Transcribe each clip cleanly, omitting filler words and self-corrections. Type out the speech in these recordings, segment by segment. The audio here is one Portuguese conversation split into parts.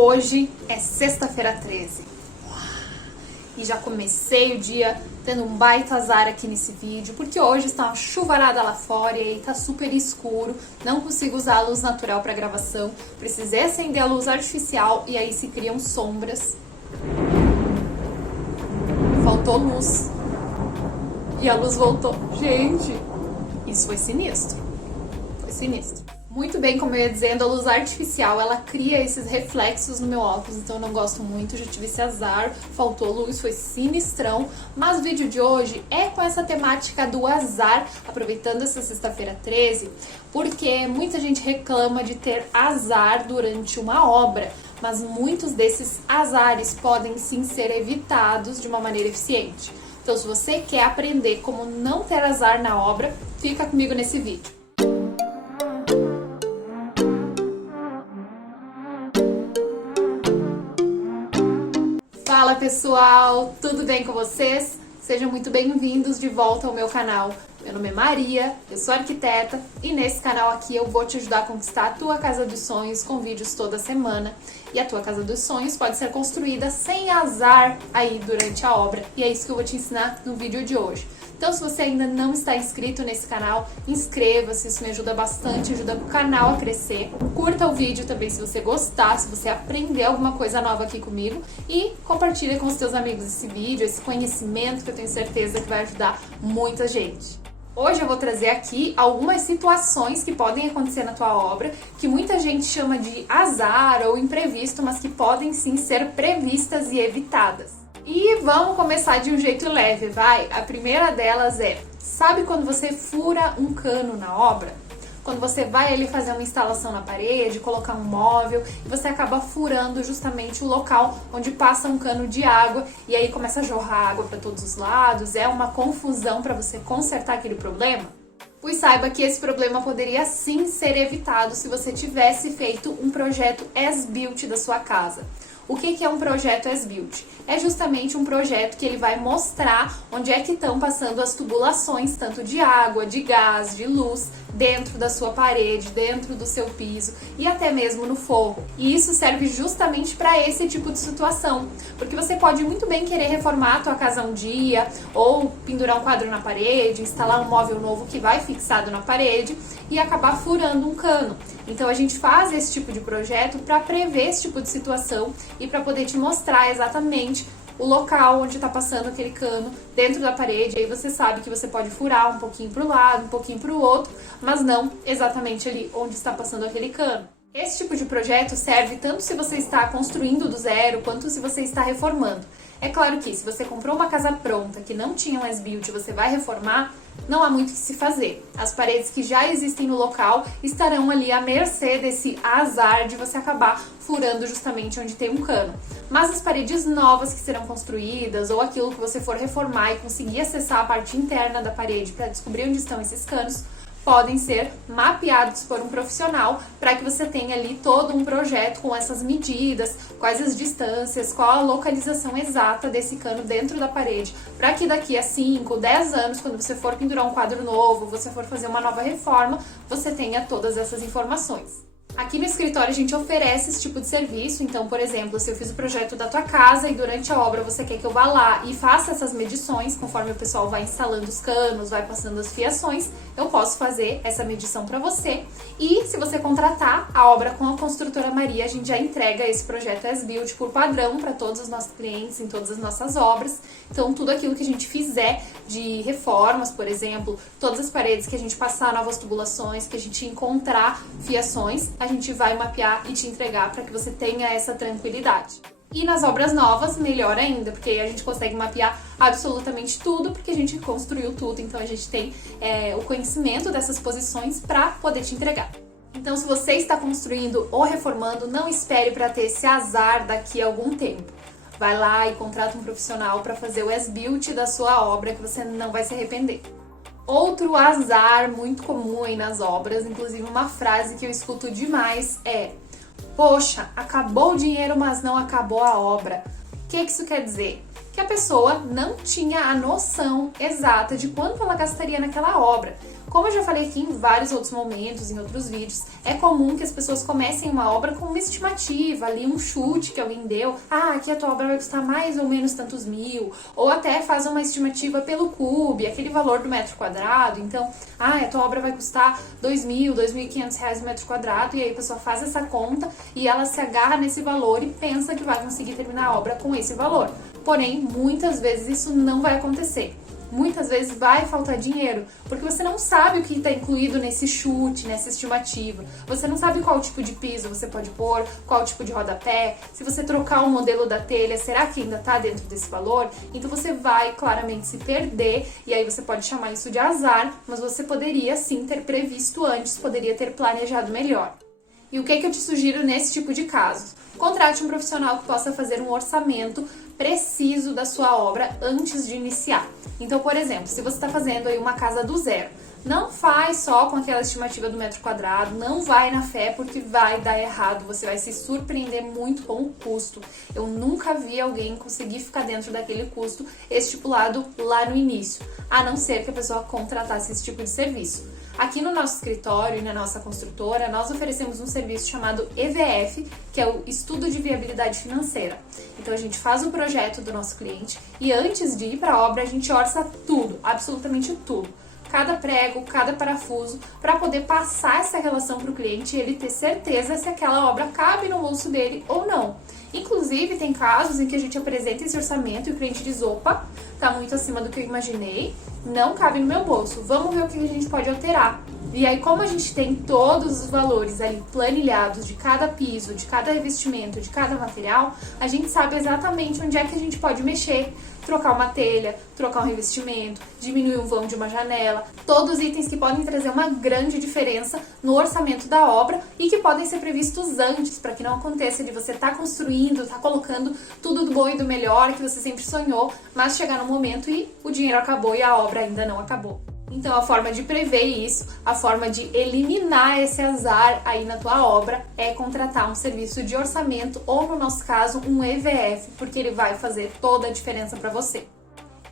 Hoje é sexta-feira 13 e já comecei o dia tendo um baita azar aqui nesse vídeo, porque hoje está uma chuvarada lá fora e aí tá super escuro, não consigo usar a luz natural para gravação, precisei acender a luz artificial e aí se criam sombras. Faltou luz e a luz voltou. Gente, isso foi sinistro. Foi sinistro. Muito bem, como eu ia dizendo, a luz artificial, ela cria esses reflexos no meu óculos, então eu não gosto muito, já tive esse azar, faltou luz, foi sinistrão, mas o vídeo de hoje é com essa temática do azar, aproveitando essa sexta-feira 13, porque muita gente reclama de ter azar durante uma obra, mas muitos desses azares podem sim ser evitados de uma maneira eficiente. Então, se você quer aprender como não ter azar na obra, fica comigo nesse vídeo. Fala pessoal, tudo bem com vocês? Sejam muito bem-vindos de volta ao meu canal. Meu nome é Maria, eu sou arquiteta e nesse canal aqui eu vou te ajudar a conquistar a tua casa dos sonhos com vídeos toda semana. E a tua casa dos sonhos pode ser construída sem azar aí durante a obra e é isso que eu vou te ensinar no vídeo de hoje. Então, se você ainda não está inscrito nesse canal, inscreva-se, isso me ajuda bastante, ajuda o canal a crescer. Curta o vídeo também se você gostar, se você aprender alguma coisa nova aqui comigo e compartilha com os teus amigos esse vídeo, esse conhecimento que eu tenho certeza que vai ajudar muita gente. Hoje eu vou trazer aqui algumas situações que podem acontecer na tua obra, que muita gente chama de azar ou imprevisto, mas que podem sim ser previstas e evitadas. E vamos começar de um jeito leve, vai? A primeira delas é, sabe quando você fura um cano na obra? Quando você vai ali fazer uma instalação na parede, colocar um móvel e você acaba furando justamente o local onde passa um cano de água e aí começa a jorrar água para todos os lados, é uma confusão para você consertar aquele problema? Pois saiba que esse problema poderia sim ser evitado se você tivesse feito um projeto as-built da sua casa. O que é um projeto as-built? É justamente um projeto que ele vai mostrar onde é que estão passando as tubulações, tanto de água, de gás, de luz, dentro da sua parede, dentro do seu piso e até mesmo no forro. E isso serve justamente para esse tipo de situação, porque você pode muito bem querer reformar a tua casa um dia, ou pendurar um quadro na parede, instalar um móvel novo que vai fixado na parede e acabar furando um cano. Então a gente faz esse tipo de projeto para prever esse tipo de situação e para poder te mostrar exatamente o local onde está passando aquele cano dentro da parede. Aí você sabe que você pode furar um pouquinho para o lado, um pouquinho para o outro, mas não exatamente ali onde está passando aquele cano. Esse tipo de projeto serve tanto se você está construindo do zero, quanto se você está reformando. É claro que se você comprou uma casa pronta que não tinha um as-built e você vai reformar, não há muito o que se fazer. As paredes que já existem no local estarão ali à mercê desse azar de você acabar furando justamente onde tem um cano. Mas as paredes novas que serão construídas ou aquilo que você for reformar e conseguir acessar a parte interna da parede para descobrir onde estão esses canos, podem ser mapeados por um profissional para que você tenha ali todo um projeto com essas medidas, quais as distâncias, qual a localização exata desse cano dentro da parede, para que daqui a 5, 10 anos, quando você for pendurar um quadro novo, você for fazer uma nova reforma, você tenha todas essas informações. Aqui no escritório a gente oferece esse tipo de serviço, então, por exemplo, se eu fiz o projeto da tua casa e durante a obra você quer que eu vá lá e faça essas medições, conforme o pessoal vai instalando os canos, vai passando as fiações, eu posso fazer essa medição para você. E se você contratar a obra com a construtora Maria, a gente já entrega esse projeto as-built por padrão para todos os nossos clientes em todas as nossas obras. Então, tudo aquilo que a gente fizer de reformas, por exemplo, todas as paredes que a gente passar novas tubulações, que a gente encontrar fiações, a gente vai mapear e te entregar para que você tenha essa tranquilidade. E nas obras novas, melhor ainda, porque aí a gente consegue mapear absolutamente tudo, porque a gente construiu tudo, então a gente tem o conhecimento dessas posições para poder te entregar. Então, se você está construindo ou reformando, não espere para ter esse azar daqui a algum tempo. Vai lá e contrata um profissional para fazer o as-built da sua obra, que você não vai se arrepender. Outro azar muito comum aí nas obras, inclusive uma frase que eu escuto demais é: poxa, acabou o dinheiro, mas não acabou a obra. O que isso quer dizer? Que a pessoa não tinha a noção exata de quanto ela gastaria naquela obra. Como eu já falei aqui em vários outros momentos, em outros vídeos, é comum que as pessoas comecem uma obra com uma estimativa, ali um chute que alguém deu. Ah, aqui a tua obra vai custar mais ou menos tantos mil. Ou até faz uma estimativa pelo CUB, aquele valor do metro quadrado. Então, a tua obra vai custar 2.000, 2.500 reais o metro quadrado. E aí a pessoa faz essa conta e ela se agarra nesse valor e pensa que vai conseguir terminar a obra com esse valor. Porém, muitas vezes isso não vai acontecer. Muitas vezes vai faltar dinheiro, porque você não sabe o que está incluído nesse chute, nessa estimativa. Você não sabe qual tipo de piso você pode pôr, qual tipo de rodapé. Se você trocar o modelo da telha, será que ainda está dentro desse valor? Então você vai claramente se perder, e aí você pode chamar isso de azar, mas você poderia sim ter previsto antes, poderia ter planejado melhor. E o que eu te sugiro nesse tipo de caso? Contrate um profissional que possa fazer um orçamento preciso da sua obra antes de iniciar. Então, por exemplo, se você está fazendo aí uma casa do zero, não faz só com aquela estimativa do metro quadrado, não vai na fé porque vai dar errado, você vai se surpreender muito com o custo. Eu nunca vi alguém conseguir ficar dentro daquele custo estipulado lá no início, a não ser que a pessoa contratasse esse tipo de serviço. Aqui no nosso escritório e na nossa construtora, nós oferecemos um serviço chamado EVF, que é o Estudo de Viabilidade Financeira. Então a gente faz o projeto do nosso cliente e antes de ir para a obra a gente orça tudo, absolutamente tudo. Cada prego, cada parafuso, para poder passar essa relação para o cliente e ele ter certeza se aquela obra cabe no bolso dele ou não. Inclusive, tem casos em que a gente apresenta esse orçamento e o cliente diz, opa, tá muito acima do que eu imaginei, não cabe no meu bolso, vamos ver o que a gente pode alterar. E aí, como a gente tem todos os valores ali planilhados de cada piso, de cada revestimento, de cada material, a gente sabe exatamente onde é que a gente pode mexer, trocar uma telha, trocar um revestimento, diminuir o vão de uma janela, todos itens que podem trazer uma grande diferença no orçamento da obra e que podem ser previstos antes, para que não aconteça de você estar construindo, estar colocando tudo do bom e do melhor que você sempre sonhou, mas chegar no momento e o dinheiro acabou e a obra ainda não acabou. Então, a forma de prever isso, a forma de eliminar esse azar aí na tua obra é contratar um serviço de orçamento ou, no nosso caso, um EVF, porque ele vai fazer toda a diferença para você.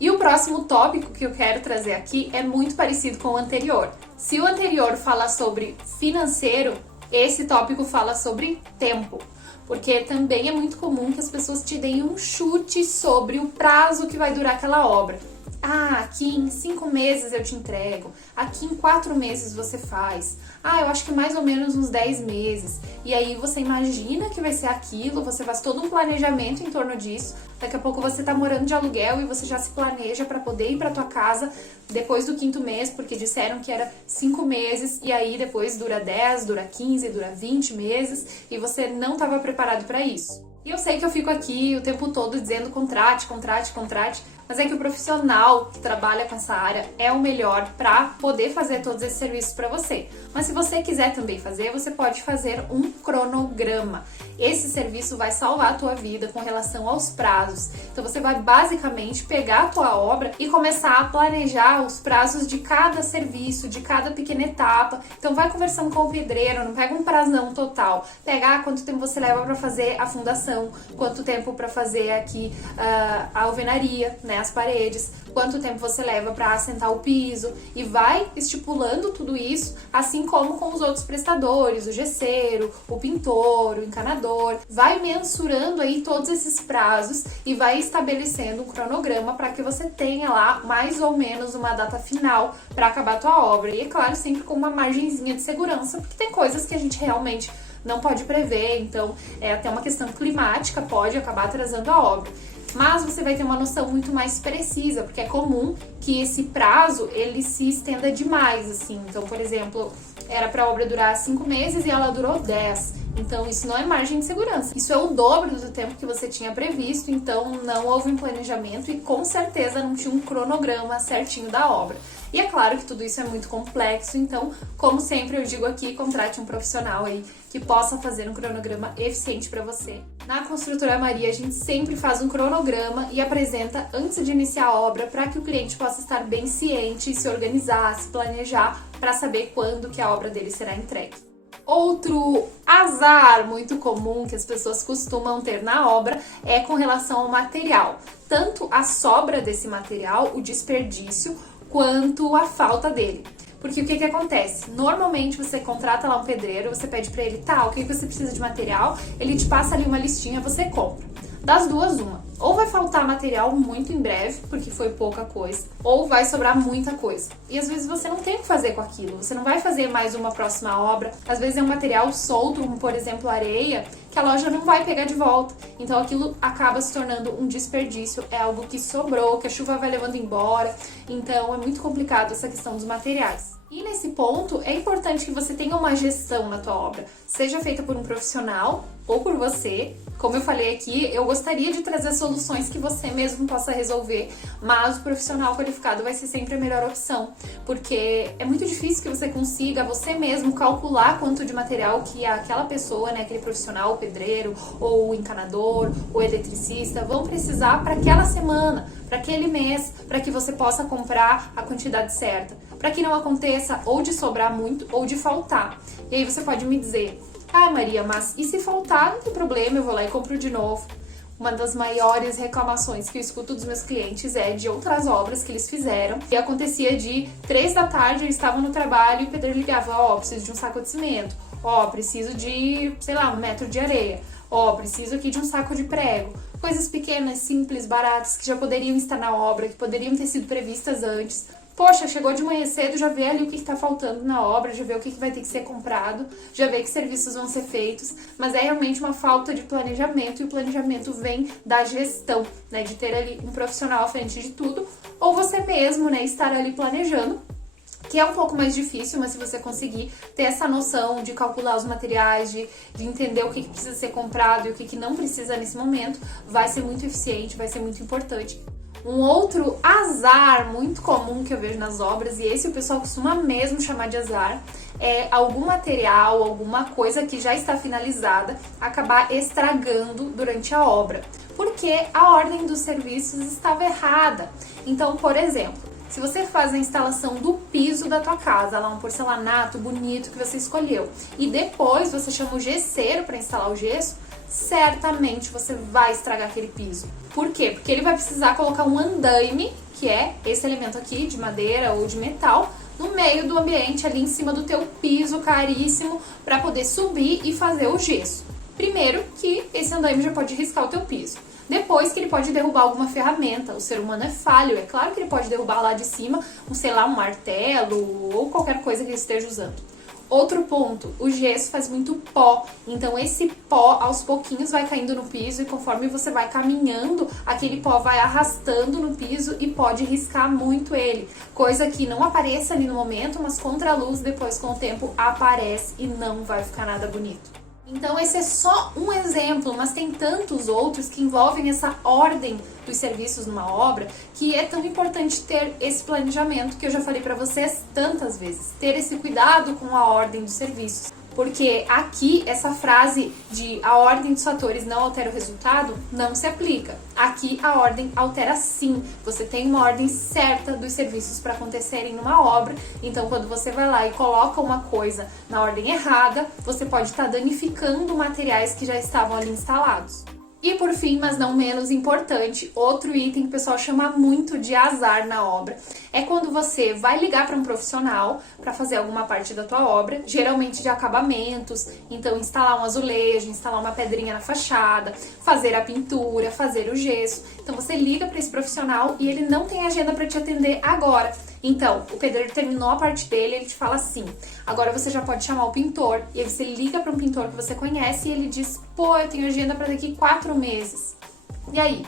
E o próximo tópico que eu quero trazer aqui é muito parecido com o anterior. Se o anterior fala sobre financeiro, esse tópico fala sobre tempo. Porque também é muito comum que as pessoas te deem um chute sobre o prazo que vai durar aquela obra. Ah, aqui em 5 meses eu te entrego, aqui em 4 meses você faz, eu acho que mais ou menos uns 10 meses. E aí você imagina que vai ser aquilo, você faz todo um planejamento em torno disso, daqui a pouco você tá morando de aluguel e você já se planeja para poder ir para tua casa depois do 5º mês, porque disseram que era 5 meses, e aí depois dura 10, dura 15, dura 20 meses, e você não estava preparado para isso. E eu sei que eu fico aqui o tempo todo dizendo contrate, contrate, contrate, mas é que o profissional que trabalha com essa área é o melhor para poder fazer todos esses serviços para você. Mas se você quiser também fazer, você pode fazer um cronograma. Esse serviço vai salvar a tua vida com relação aos prazos. Então você vai basicamente pegar a tua obra e começar a planejar os prazos de cada serviço, de cada pequena etapa. Então vai conversando com o pedreiro, não pega um prazão total. Pega quanto tempo você leva para fazer a fundação, quanto tempo para fazer aqui a alvenaria, né, as paredes, quanto tempo você leva para assentar o piso, e vai estipulando tudo isso, assim como com os outros prestadores, o gesseiro, o pintor, o encanador, vai mensurando aí todos esses prazos e vai estabelecendo um cronograma para que você tenha lá mais ou menos uma data final para acabar a tua obra. E é claro, sempre com uma margenzinha de segurança, porque tem coisas que a gente realmente não pode prever, então até uma questão climática pode acabar atrasando a obra. Mas você vai ter uma noção muito mais precisa, porque é comum que esse prazo ele se estenda demais, assim. Então, por exemplo, era para a obra durar 5 meses e ela durou 10. Então, isso não é margem de segurança. Isso é o dobro do tempo que você tinha previsto, então não houve um planejamento e com certeza não tinha um cronograma certinho da obra. E é claro que tudo isso é muito complexo, então, como sempre eu digo aqui, contrate um profissional aí que possa fazer um cronograma eficiente para você. Na Construtora Maria, a gente sempre faz um cronograma e apresenta antes de iniciar a obra para que o cliente possa estar bem ciente, se organizar, se planejar para saber quando que a obra dele será entregue. Outro azar muito comum que as pessoas costumam ter na obra é com relação ao material. Tanto a sobra desse material, o desperdício, quanto a falta dele. Porque o que acontece? Normalmente você contrata lá um pedreiro, você pede pra ele, tá, o que você precisa de material, ele te passa ali uma listinha, você compra. Das duas, uma. Ou vai faltar material muito em breve, porque foi pouca coisa, ou vai sobrar muita coisa. E às vezes você não tem o que fazer com aquilo, você não vai fazer mais uma próxima obra. Às vezes é um material solto, como por exemplo areia, que a loja não vai pegar de volta. Então aquilo acaba se tornando um desperdício, é algo que sobrou, que a chuva vai levando embora. Então é muito complicado essa questão dos materiais. E nesse ponto, é importante que você tenha uma gestão na tua obra, seja feita por um profissional ou por você. Como eu falei aqui, eu gostaria de trazer soluções que você mesmo possa resolver, mas o profissional qualificado vai ser sempre a melhor opção, porque é muito difícil que você consiga você mesmo calcular quanto de material que aquela pessoa, né, aquele profissional, o pedreiro, ou o encanador, ou o eletricista, vão precisar para aquela semana, para aquele mês, para que você possa comprar a quantidade certa, para que não aconteça ou de sobrar muito ou de faltar. E aí você pode me dizer, ah, Maria, mas e se faltar, não tem problema, eu vou lá e compro de novo. Uma das maiores reclamações que eu escuto dos meus clientes é de outras obras que eles fizeram. E acontecia de 3 da tarde, eles estavam no trabalho e o pedreiro ligava, ó, preciso de um saco de cimento, ó, preciso de, sei lá, 1 metro de areia, ó, preciso aqui de um saco de prego. Coisas pequenas, simples, baratas, que já poderiam estar na obra, que poderiam ter sido previstas antes. Poxa, chegou de manhã cedo, já vê ali o que está faltando na obra, já vê o que vai ter que ser comprado, já vê que serviços vão ser feitos, mas é realmente uma falta de planejamento, e o planejamento vem da gestão, né, de ter ali um profissional à frente de tudo, ou você mesmo, né, estar ali planejando, que é um pouco mais difícil, mas se você conseguir ter essa noção de calcular os materiais, de entender o que precisa ser comprado e o que não precisa nesse momento, vai ser muito eficiente, vai ser muito importante. Um outro azar muito comum que eu vejo nas obras, e esse o pessoal costuma mesmo chamar de azar, é algum material, alguma coisa que já está finalizada, acabar estragando durante a obra, porque a ordem dos serviços estava errada. Então, por exemplo, se você faz a instalação do piso da tua casa, lá um porcelanato bonito que você escolheu, e depois você chama o gesseiro para instalar o gesso, certamente você vai estragar aquele piso. Por quê? Porque ele vai precisar colocar um andaime, que é esse elemento aqui de madeira ou de metal, no meio do ambiente, ali em cima do teu piso caríssimo, para poder subir e fazer o gesso. Primeiro que esse andaime já pode riscar o teu piso. Depois que ele pode derrubar alguma ferramenta, o ser humano é falho, é claro que ele pode derrubar lá de cima, sei lá, um martelo ou qualquer coisa que ele esteja usando. Outro ponto, o gesso faz muito pó, então esse pó aos pouquinhos vai caindo no piso e conforme você vai caminhando, aquele pó vai arrastando no piso e pode riscar muito ele, coisa que não apareça ali no momento, mas contra a luz depois com o tempo aparece e não vai ficar nada bonito. Então esse é só um exemplo, mas tem tantos outros que envolvem essa ordem dos serviços numa obra, que é tão importante ter esse planejamento que eu já falei para vocês tantas vezes, ter esse cuidado com a ordem dos serviços. Porque aqui essa frase de a ordem dos fatores não altera o resultado não se aplica. Aqui a ordem altera sim. Você tem uma ordem certa dos serviços para acontecerem numa obra. Então quando você vai lá e coloca uma coisa na ordem errada, você pode estar danificando materiais que já estavam ali instalados. E por fim, mas não menos importante, outro item que o pessoal chama muito de azar na obra é quando você vai ligar para um profissional para fazer alguma parte da tua obra, geralmente de acabamentos, então instalar um azulejo, instalar uma pedrinha na fachada, fazer a pintura, fazer o gesso. Então você liga para esse profissional e ele não tem agenda para te atender agora. Então, o pedreiro terminou a parte dele, ele te fala assim, agora você já pode chamar o pintor. E aí você liga para um pintor que você conhece e ele diz, pô, eu tenho agenda para daqui 4 meses. E aí?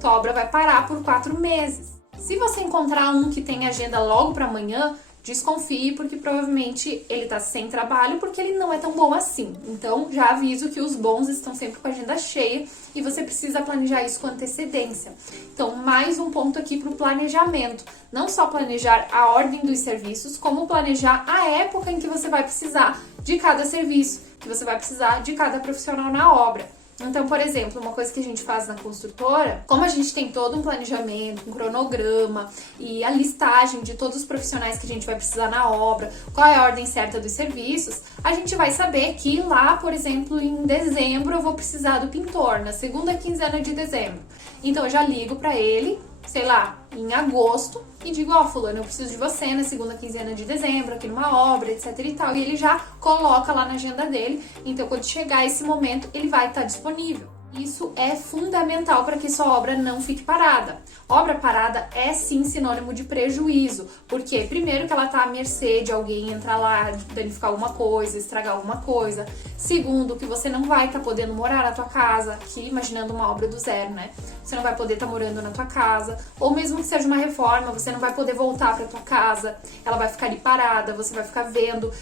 Tua obra vai parar por 4 meses. Se você encontrar um que tem agenda logo para amanhã, desconfie, porque provavelmente ele tá sem trabalho, porque ele não é tão bom assim. Então, já aviso que os bons estão sempre com a agenda cheia e você precisa planejar isso com antecedência. Então, mais um ponto aqui para o planejamento. Não só planejar a ordem dos serviços, como planejar a época em que você vai precisar de cada serviço, que você vai precisar de cada profissional na obra. Então, por exemplo, uma coisa que a gente faz na construtora, como a gente tem todo um planejamento, um cronograma e a listagem de todos os profissionais que a gente vai precisar na obra, qual é a ordem certa dos serviços, a gente vai saber que lá, por exemplo, em dezembro eu vou precisar do pintor, na segunda quinzena de dezembro. Então, eu já ligo para ele sei lá, em agosto e digo, ó, fulano, eu preciso de você na segunda quinzena de dezembro, aqui numa obra, etc e tal. E ele já coloca lá na agenda dele, então quando chegar esse momento, ele vai estar disponível. Isso é fundamental para que sua obra não fique parada. Obra parada é sim sinônimo de prejuízo, porque primeiro que ela está à mercê de alguém entrar lá, danificar alguma coisa, estragar alguma coisa. Segundo, que você não vai estar podendo morar na tua casa, aqui imaginando uma obra do zero, né? Você não vai poder estar morando na tua casa, ou mesmo que seja uma reforma, você não vai poder voltar para tua casa, ela vai ficar ali parada, você vai ficar vendo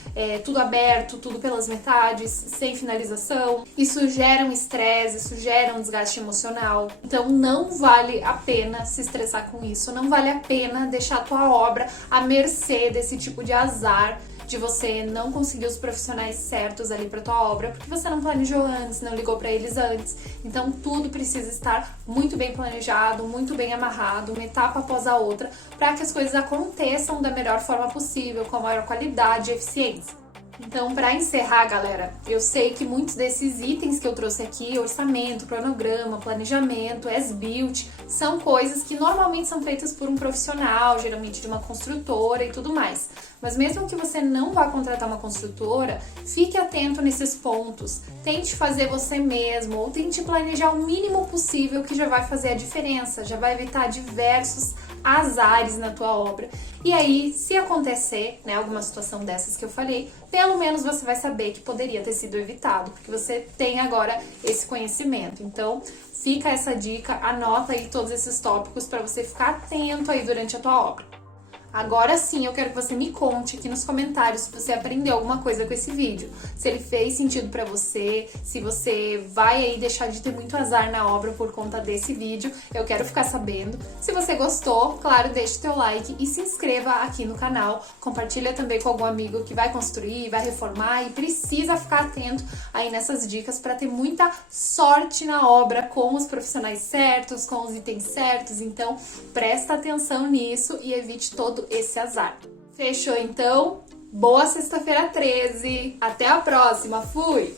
tudo aberto, tudo pelas metades, sem finalização. Isso gera um estresse, isso gera um desgaste emocional. Então não vale a pena se estressar com isso, não vale a pena deixar a tua obra à mercê desse tipo de azar, de você não conseguir os profissionais certos ali para tua obra, porque você não planejou antes, não ligou para eles antes. Então tudo precisa estar muito bem planejado, muito bem amarrado, uma etapa após a outra, para que as coisas aconteçam da melhor forma possível, com a maior qualidade e eficiência. Então, para encerrar, galera, eu sei que muitos desses itens que eu trouxe aqui, orçamento, cronograma, planejamento, as-built, são coisas que normalmente são feitas por um profissional, geralmente de uma construtora e tudo mais. Mas mesmo que você não vá contratar uma construtora, fique atento nesses pontos. Tente fazer você mesmo ou tente planejar o mínimo possível, que já vai fazer a diferença, já vai evitar diversos azares na tua obra. E aí, se acontecer, né, alguma situação dessas que eu falei, pelo menos você vai saber que poderia ter sido evitado, porque você tem agora esse conhecimento. Então, fica essa dica, anota aí todos esses tópicos para você ficar atento aí durante a tua obra. Agora sim, eu quero que você me conte aqui nos comentários se você aprendeu alguma coisa com esse vídeo, se ele fez sentido pra você, se você vai aí deixar de ter muito azar na obra por conta desse vídeo, eu quero ficar sabendo. Se você gostou, claro, deixe o teu like e se inscreva aqui no canal, compartilha também com algum amigo que vai construir, vai reformar e precisa ficar atento aí nessas dicas para ter muita sorte na obra com os profissionais certos, com os itens certos, então presta atenção nisso e evite todo esse azar. Fechou então? Boa sexta-feira 13! Até a próxima! Fui!